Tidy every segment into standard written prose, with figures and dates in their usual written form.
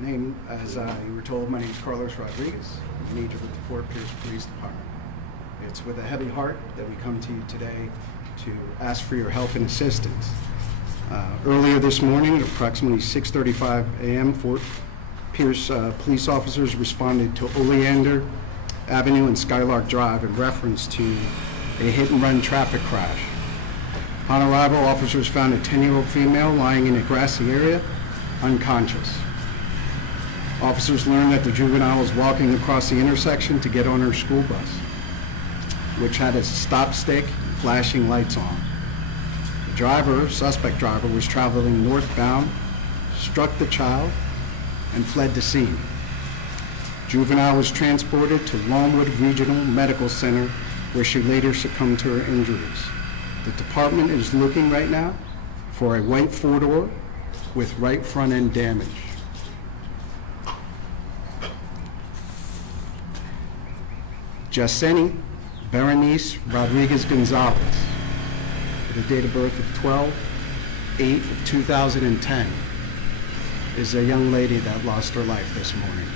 Name, as you were told, my name is Carlos Rodriguez. I'm an agent with the Fort Pierce Police Department. It's with a heavy heart that we come to you today to ask for your help and assistance. Earlier this morning, at approximately 6:35 a.m., Fort Pierce police officers responded to Oleander Avenue and Skylark Drive in reference to a hit-and-run traffic crash. Upon arrival, officers found a 10-year-old female lying in a grassy area, unconscious. Officers learned that the juvenile was walking across the intersection to get on her school bus, which had its stop stick and flashing lights on. The suspect driver, was traveling northbound, struck the child, and fled the scene. Juvenile was transported to Longwood Regional Medical Center, where she later succumbed to her injuries. The department is looking right now for a white four-door with right front end damage. Yesenia Berenice Rodriguez Gonzalez, with a date of birth of 12/8/2010, is a young lady that lost her life this morning.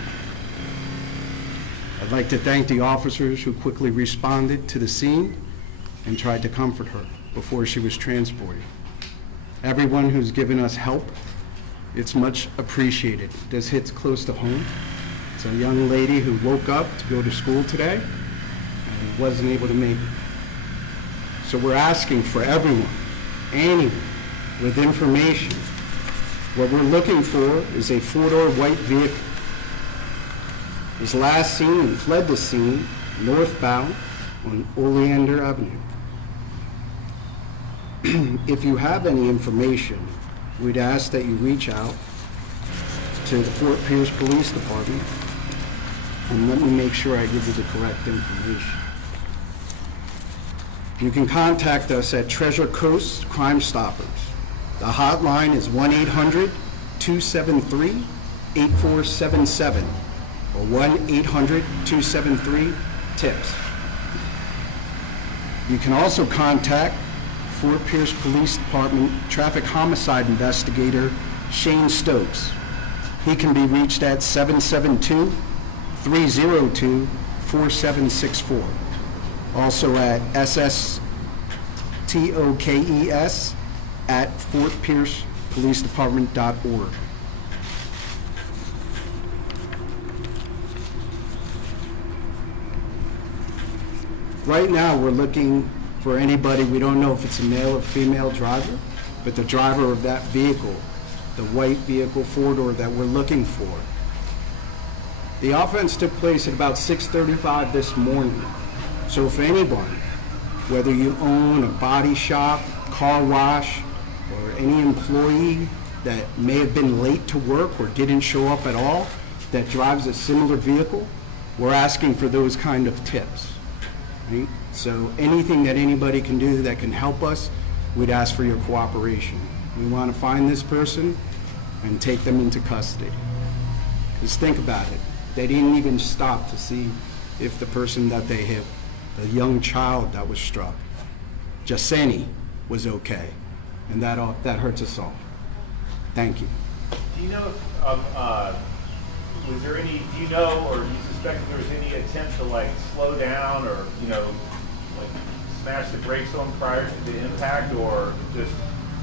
I'd like to thank the officers who quickly responded to the scene and tried to comfort her before she was transported. Everyone who's given us help, it's much appreciated. This hits close to home. It's a young lady who woke up to go to school today and wasn't able to make it. So we're asking for everyone, anyone with information. What we're looking for is a four-door white vehicle. Was last seen and fled the scene northbound on Oleander Avenue. If you have any information, we'd ask that you reach out to the Fort Pierce Police Department and let me make sure I give you the correct information. You can contact us at Treasure Coast Crime Stoppers. The hotline is 1-800-273-8477 or 1-800-273-TIPS. You can also contact Fort Pierce Police Department Traffic Homicide Investigator Shane Stokes. He can be reached at 772-302-4764. Also at SSTOKES@fortpiercepolicedepartment.org. Right now, we're looking for anybody. We don't know if it's a male or female driver, but the driver of that vehicle, the white vehicle four-door that we're looking for. The offense took place at about 6:35 this morning. So if anyone, whether you own a body shop, car wash, or any employee that may have been late to work or didn't show up at all, that drives a similar vehicle, we're asking for those kind of tips. Right? So anything that anybody can do that can help us, we'd ask for your cooperation. We want to find this person and take them into custody. Just think about it. They didn't even stop to see if the person that they hit, the young child that was struck, Yesenia, was okay. And that hurts us all. Thank you. Do you know if, was there any, do you know or do you suspect if there was any attempt to like slow down or, like smash the brakes on prior to the impact, or just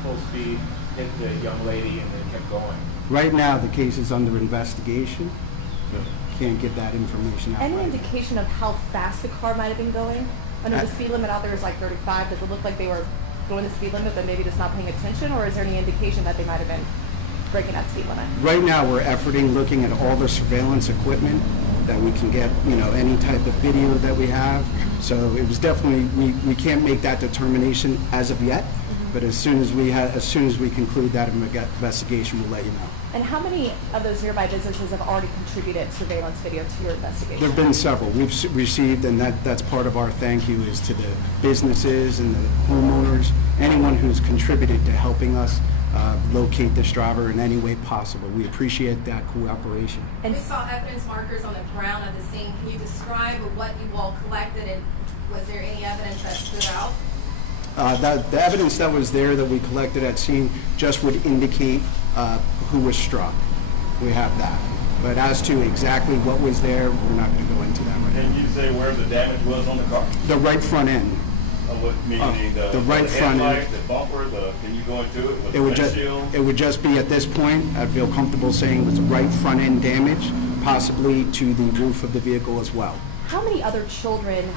full speed hit the young lady and then kept going? Right now, the case is under investigation. So can't get that information out. Any right indication of how fast the car might have been going? I know the speed limit out there is like 35. Does it look like they were going the speed limit but maybe just not paying attention, or is there any indication that they might have been breaking that speed limit? Right now, we're efforting looking at all the surveillance equipment that we can get, any type of video that we have. So it was definitely, we can't make that determination as of yet, but as soon as we conclude that investigation, we'll let you know. And how many of those nearby businesses have already contributed surveillance video to your investigation? There have been several. We've received, and that's part of our thank you is to the businesses and the homeowners, anyone who's contributed to helping us locate this driver in any way possible. We appreciate that cooperation. And we saw evidence markers on the ground at the scene. Can you describe what you all collected, and was there any evidence that stood out? The evidence that was there that we collected at scene just would indicate who was struck. we have that. But as to exactly what was there, we're not going to go into that right now. Can you say where the damage was on the car? The right front end. What, meaning the right front headlight, end. the bumper, can you go into it with It the would just windshield? it would just be at this point, I'd feel comfortable saying it was right front end damage, possibly to the roof of the vehicle as well. How many other children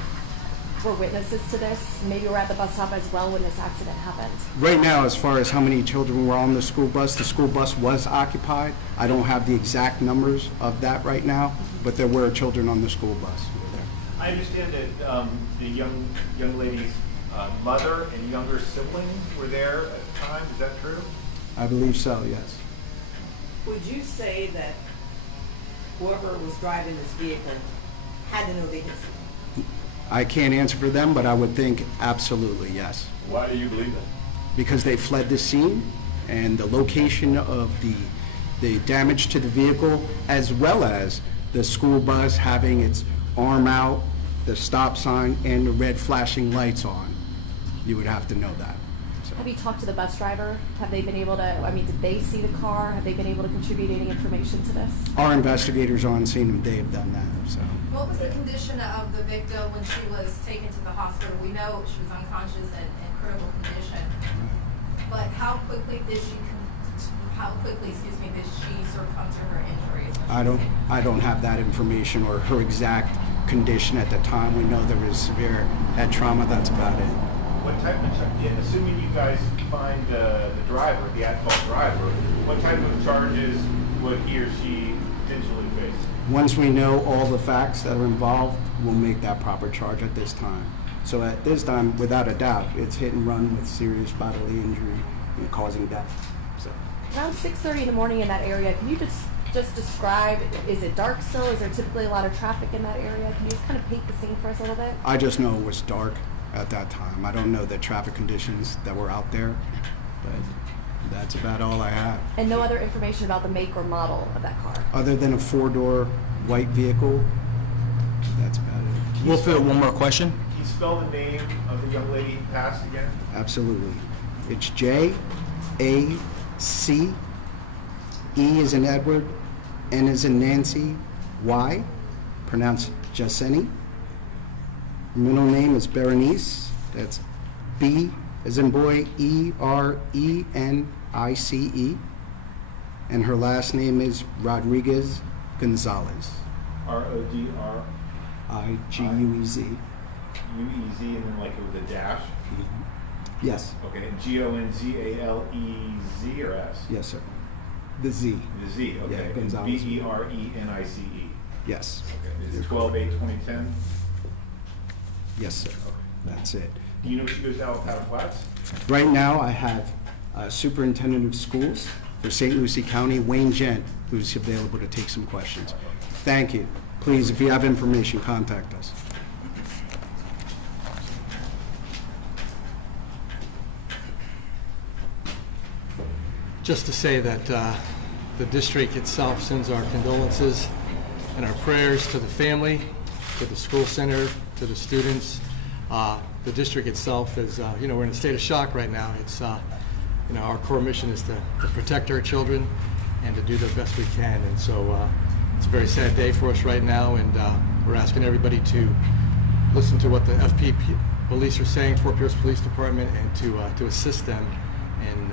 were witnesses to this? Maybe were at the bus stop as well when this accident happened. Right now, as far as how many children were on the school bus was occupied. I don't have the exact numbers of that right now, but there were children on the school bus who were there. I understand that the young lady's mother and younger sibling were there at the time. Is that true? I believe so, yes. Would you say that whoever was driving this vehicle had to know the incident? I can't answer for them, but I would think absolutely, yes. Why do you believe that? Because they fled the scene and the location of the damage to the vehicle, as well as the school bus having its arm out, the stop sign, and the red flashing lights on. You would have to know that. So. Have you talked to the bus driver? Have they been able to, did they see the car? Have they been able to contribute any information to this? Our investigators on scene, they have done that, so. What was the condition of the victim when she was taken to the hospital? We know she was unconscious and in critical condition, but how quickly did she succumb to her injuries? I don't have that information or her exact condition at the time. We know there was severe head trauma, that's about it. What type of, assuming you guys find the driver, the at-fault driver, what type of charges would he or she potentially face? Once we know all the facts that are involved, we'll make that proper charge at this time. So at this time, without a doubt, it's hit and run with serious bodily injury and causing death. So Around 6:30 in the morning in that area, can you just describe, is it dark still? Is there typically a lot of traffic in that area? Can you just kind of paint the scene for us a little bit? I just know it was dark at that time. I don't know the traffic conditions that were out there, but that's about all I have. And no other information about the make or model of that car? Other than a four-door white vehicle, that's about it. We'll fit one more question. Can you spell the name of the young lady who passed again? Absolutely. It's J-A-C, E as in Edward, N as in Nancy, Y, pronounced Jaseni. Middle name is Berenice. That's B as in boy, E-R-E-N-I-C-E. And her last name is Rodriguez Gonzalez. R-O-D-R. I-G-U-E-Z. U-E-Z and then like with a dash? Yes. Okay, and G-O-N-Z-A-L-E-Z or S? Yes, sir. The Z. The Z, okay. Yeah, And Gonzalez. B-E-R-E-N-I-C-E. Yes. Okay, is it 12/8/2010? Yes, sir. That's it. Do you know if she goes to Alpata Flats? Right now, I have Superintendent of Schools for St. Lucie County, Wayne Gent, who's available to take some questions. Thank you. Please, if you have information, contact us. Just to say that the district itself sends our condolences and our prayers to the family, to the school center, to the students. The district itself is, we're in a state of shock right now. It's, our core mission is to protect our children and to do the best we can. And so it's a very sad day for us right now, and we're asking everybody to listen to what the FP police are saying, Fort Pierce Police Department, and to assist them in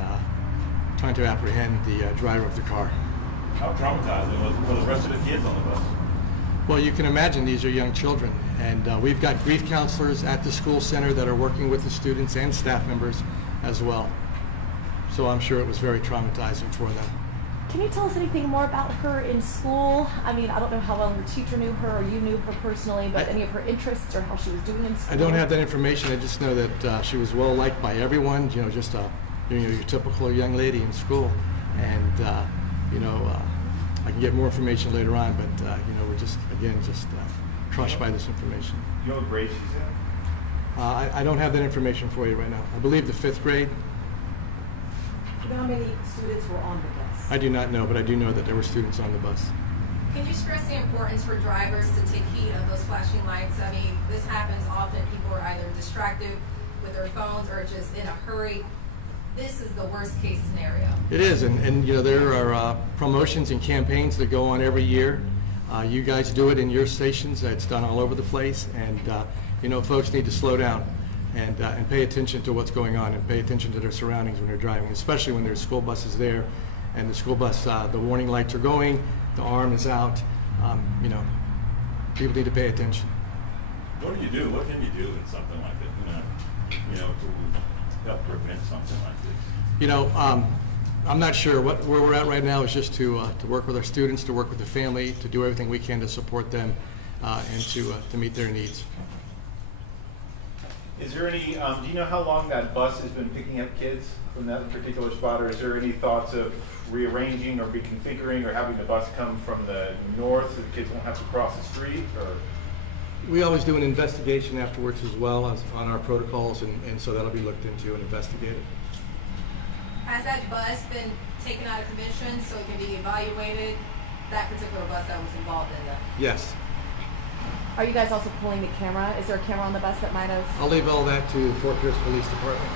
trying to apprehend the driver of the car. How traumatizing was it for the rest of the kids on the bus? Well, you can imagine these are young children, and we've got grief counselors at the school center that are working with the students and staff members as well. So I'm sure it was very traumatizing for them. Can you tell us anything more about her in school? I don't know how well her teacher knew her or you knew her personally, but any of her interests or how she was doing in school? I don't have that information. I just know that she was well liked by everyone. Just your typical young lady in school, and I can get more information later on. But we're just crushed by this information. Do you know what grade she's in? I don't have that information for you right now. I believe the 5th grade. Do you know how many students were on the bus? I do not know, but I do know that there were students on the bus. Can you stress the importance for drivers to take heed of those flashing lights? This happens often. People are either distracted with their phones or just in a hurry. this is the worst case scenario. It is, and you know, there are promotions and campaigns that go on every year. You guys do it in your stations. It's done all over the place, and you know, folks need to slow down and pay attention to what's going on and pay attention to their surroundings when they're driving, especially when there's school buses there and the school bus, the warning lights are going, the arm is out. You know, people need to pay attention. What do you do? What can you do in something like that? You know, to help prevent something like this? You know, I'm not sure. Where we're at right now is just to work with our students, to work with the family, to do everything we can to support them and to meet their needs. Is there any, do you know how long that bus has been picking up kids from that particular spot, or is there any thoughts of rearranging or reconfiguring or having the bus come from the north so the kids won't have to cross the street, or? We always do an investigation afterwards as well as on our protocols, and so that'll be looked into and investigated. Has that bus been taken out of commission so it can be evaluated? That particular bus that was involved in the. Yes. Are you guys also pulling the camera? Is there a camera on the bus that might have? I'll leave all that to Fort Pierce Police Department.